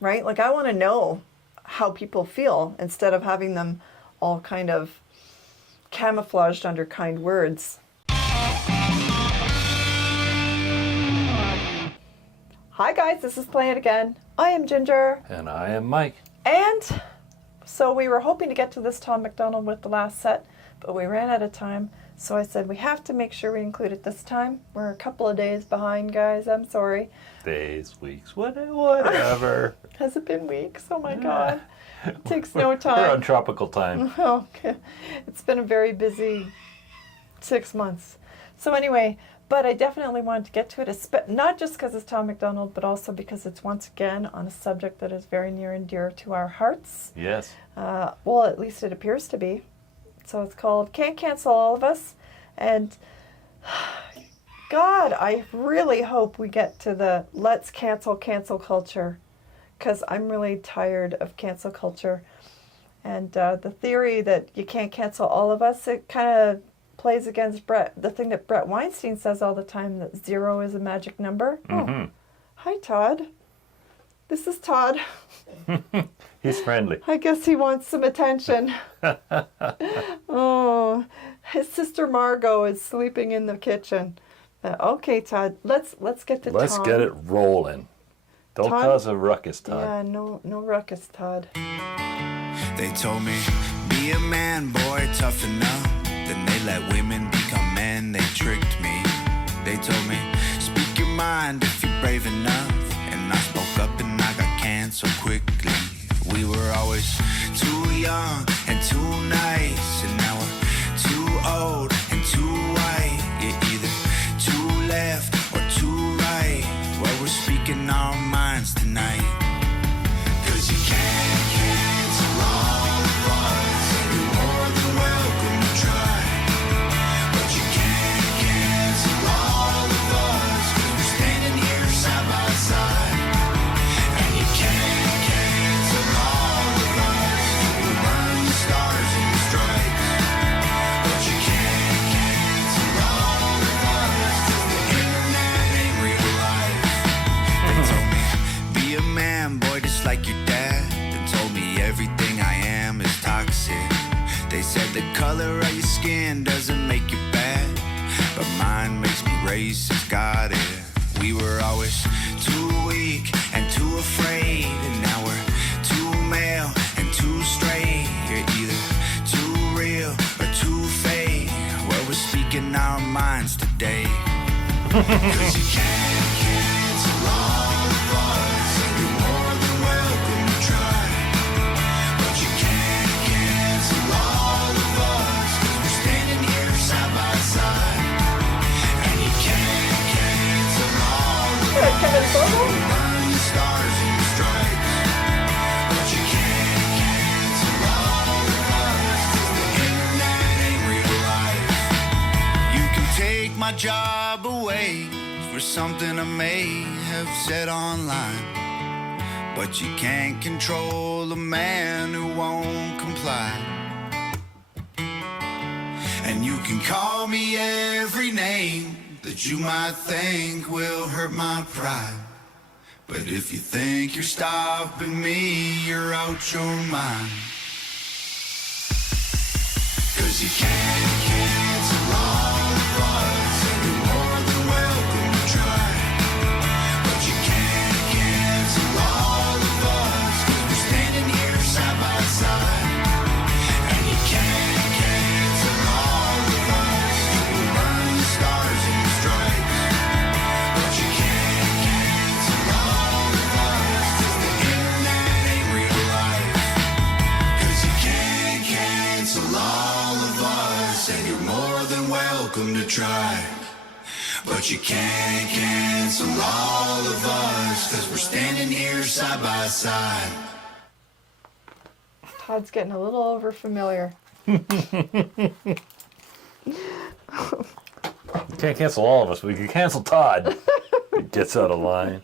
right? Like, I want to know how people feel instead of having them all kind of camouflaged under kind words. Hi guys, this is Play It Again. I am Ginger. And I am Mike. And so we were hoping to get to this Tom MacDonald with the last set, but we ran out of time. So I said we have to make sure we include it this time. We're a couple of days behind, guys. I'm sorry. Days, weeks, whatever. Has it been weeks? Oh my God. It takes no time. We're on tropical time. Okay. It's been a very busy 6 months. So anyway, but I definitely wanted to get to it, not just because it's Tom MacDonald, but also because it's once again on a subject that is very near and dear to our hearts. Yes. Well, at least it appears to be. So it's called Can't Cancel All of Us. And God, I really hope we get to the let's cancel culture, because I'm really tired of cancel culture. And the theory that you can't cancel all of us, it kind of plays against the thing that Brett Weinstein says all the time, that 0 is a magic number. Mm-hmm. Oh, hi, Todd. This is Todd. He's friendly. I guess he wants some attention. Oh, his sister Margot is sleeping in the kitchen. Okay, Todd, let's get to Tom. Let's get it rolling. Don't Todd? cause a ruckus, Todd. Yeah, no ruckus, Todd. They told me, be a man, boy, tough enough. Then they let women become men, they tricked me. They told me, speak your mind if you're brave enough. And I spoke up and I got canceled quickly. We were always too young and too nice. And now we're too old and too white. You're either too left or too right. Well, we're speaking our minds tonight. 'Cause you can't cancel all of us. You're more than welcome to try. But you can't cancel all of us. 'Cause we're standing here side by side. And you can't cancel all of us. We'll burn the stars and the stripes. But you can't cancel all of us. 'Cause the internet ain't real life. They told me, be a man, boy, just like your dad. They told me everything I am is toxic. They said the color of your skin doesn't make you bad, but mine makes me racist, got it. We were always too weak and too afraid, and now we're too male and too straight. You're either too real or too fake. Well, we're speaking our minds today. 'Cause you can't cancel all of us. You're more than welcome to try. But you can't cancel all of us. 'Cause we're standing here side by side. And you can't cancel all of us. We'll burn the stars and the stripes. But you can't cancel all of us. 'Cause the internet ain't real life. You can take my job away for something I may have said online, but you can't control a man who won't comply. And you can call me every name that you might think will hurt my pride, but if you think you're stopping me, you're out your mind. 'Cause you can't cancel all of us. You're more than welcome to try. But you can't cancel all of us. 'Cause we're standing here side by side. And you can't cancel all of us. We'll burn the stars and the stripes. But you can't cancel all of us. 'Cause the internet ain't real life. 'Cause you can't cancel all of us. And you're more than welcome to try. But you can't cancel all of us. 'Cause we're standing here side by side. Todd's getting a little over familiar. Can't cancel all of us. We can cancel Todd. He gets out of line.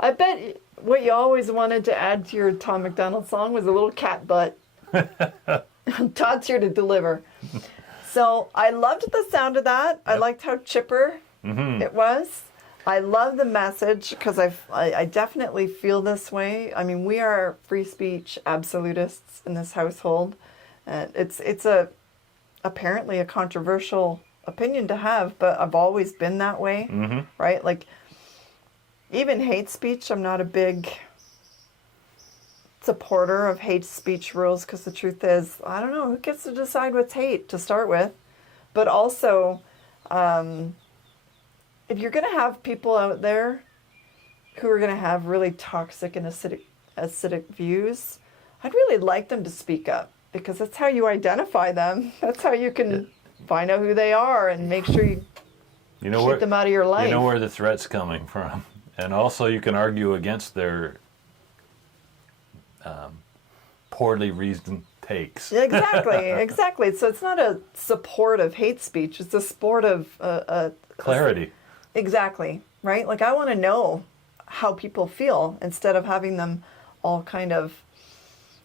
I bet what you always wanted to add to your Tom MacDonald song was a little cat butt. Todd's here to deliver. So I loved the sound of that. I liked how chipper it was. I love the message because I definitely feel this way. I mean, we are free speech absolutists in this household. It's apparently a controversial opinion to have, but I've always been that way, right? Like, even hate speech, I'm not a big supporter of hate speech rules because the truth is, I don't know, who gets to decide what's hate to start with? But also, if you're going to have people out there who are going to have really toxic and acidic views, I'd really like them to speak up because that's how you identify them. That's how you can find out who they are and make sure you keep them out of your life. You know where the threat's coming from. And also you can argue against their poorly reasoned takes. Exactly. So it's not a support of hate speech. It's a support of... clarity. Exactly, right? Like, I want to know how people feel instead of having them all kind of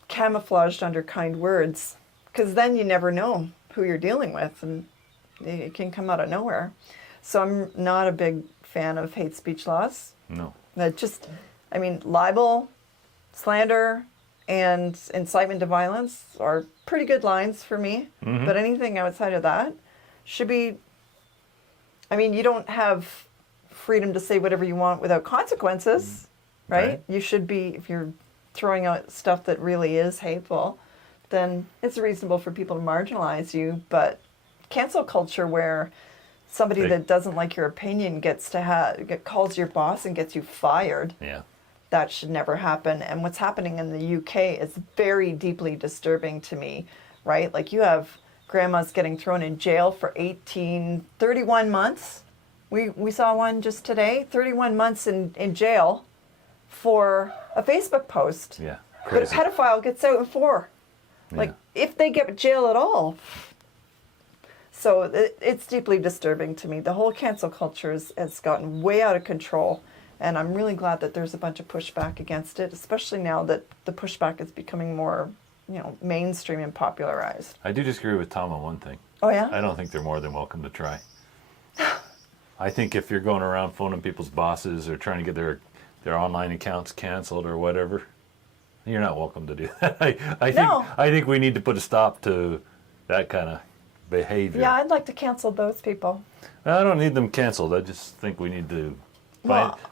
camouflaged under kind words. Because then you never know who you're dealing with and it can come out of nowhere. So I'm not a big fan of hate speech laws. No. Libel, slander, and incitement to violence are pretty good lines for me. But anything outside of that should be... you don't have freedom to say whatever you want without consequences, right? You should be, if you're throwing out stuff that really is hateful, then it's reasonable for people to marginalize you. But cancel culture where somebody that doesn't like your opinion calls your boss and gets you fired, that should never happen. And what's happening in the UK is very deeply disturbing to me, right? Like, you have grandmas getting thrown in jail for 31 months. We saw one just today, 31 months in jail for a Facebook post. Yeah, But crazy. a pedophile gets out in 4. Like, if they get jail at all. So it's deeply disturbing to me. The whole cancel culture has gotten way out of control. And I'm really glad that there's a bunch of pushback against it, especially now that the pushback is becoming more, mainstream and popularized. I do disagree with Tom on one thing. Oh, yeah? I don't think they're more than welcome to try. I think if you're going around phoning people's bosses or trying to get their online accounts canceled or whatever, you're not welcome to do that. I think we need to put a stop to that kind of behavior. Yeah, I'd like to cancel those people. I don't need them canceled. I just think we need to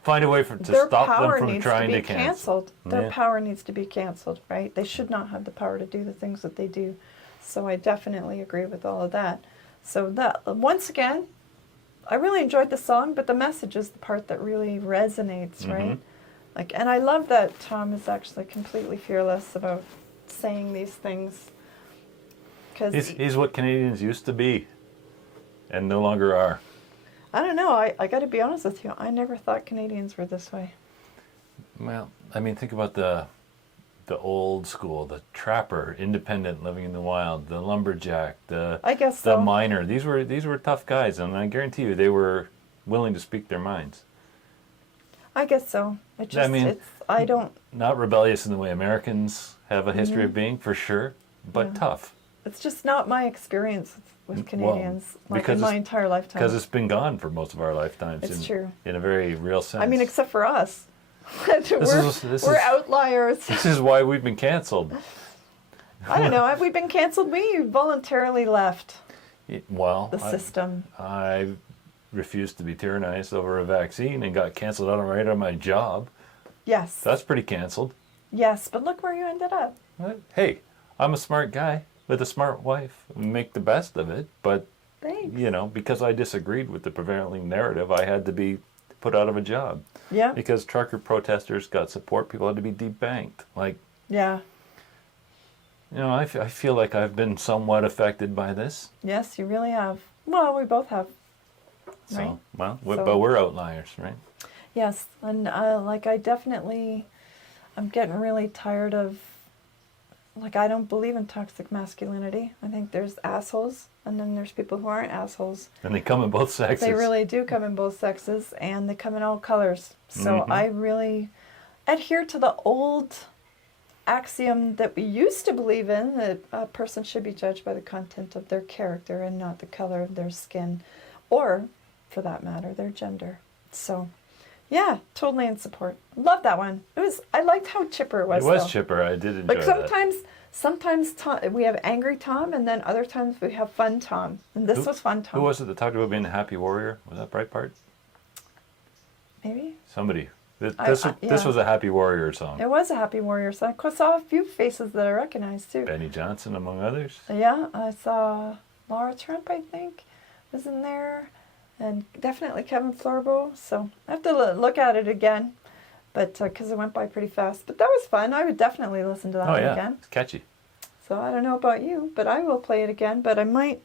find a way to stop them from trying to cancel. Their power needs to be canceled, right? They should not have the power to do the things that they do. So I definitely agree with all of that. So that, once again, I really enjoyed the song, but the message is the part that really resonates, right? And I love that Tom is actually completely fearless about saying these things. He's what Canadians used to be and no longer are. I don't know. I got to be honest with you. I never thought Canadians were this way. Well, think about the old school, the trapper, independent, living in the wild, the lumberjack, the miner. These were tough guys, and I guarantee you they were willing to speak their minds. I guess so. Not rebellious in the way Americans have a history of being, for sure, but tough. It's just not my experience with Canadians, in my entire lifetime. Because it's been gone for most of our lifetimes. It's true. In a very real sense. Except for us. We're outliers. This is why we've been canceled. I don't know. Have we been canceled? We voluntarily left the system. I refused to be tyrannized over a vaccine and got canceled right out of my job. Yes. That's pretty canceled. Yes, but look where you ended up. Hey, I'm a smart guy with a smart wife. We make the best of it, but thanks. Because I disagreed with the prevailing narrative, I had to be put out of a job. Yeah. Because trucker protesters got support, people had to be debanked. Yeah. I feel like I've been somewhat affected by this. Yes, you really have. Well, we both have. Right? But we're outliers, right? Yes, and I'm getting really tired of, I don't believe in toxic masculinity. I think there's assholes, and then there's people who aren't assholes. And they come in both sexes. They really do come in both sexes, and they come in all colors. So I really adhere to the old axiom that we used to believe in, that a person should be judged by the content of their character and not the color of their skin, or, for that matter, their gender. So, yeah, totally in support. Love that one. I liked how chipper it was. It was though. chipper. I did enjoy Like that. sometimes we have angry Tom, and then other times we have fun Tom. And this was fun Tom. Who was it that talked about being a happy warrior? Was that Breitbart? Maybe Somebody. This yeah. was a happy warrior song. It was a happy warrior song. I saw a few faces that I recognized too. Benny Johnson, among others. Yeah, I saw Laura Trump, I think, was in there, and definitely Kevin Florbo. So I have to look at it again, but because it went by pretty fast. But that was fun. I would definitely listen to that Oh one yeah, again. it's catchy. So I don't know about you, but I will play it again. But I might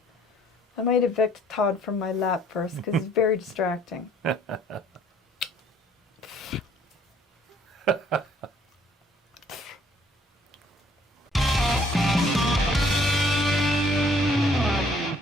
evict Todd from my lap first because he's very distracting.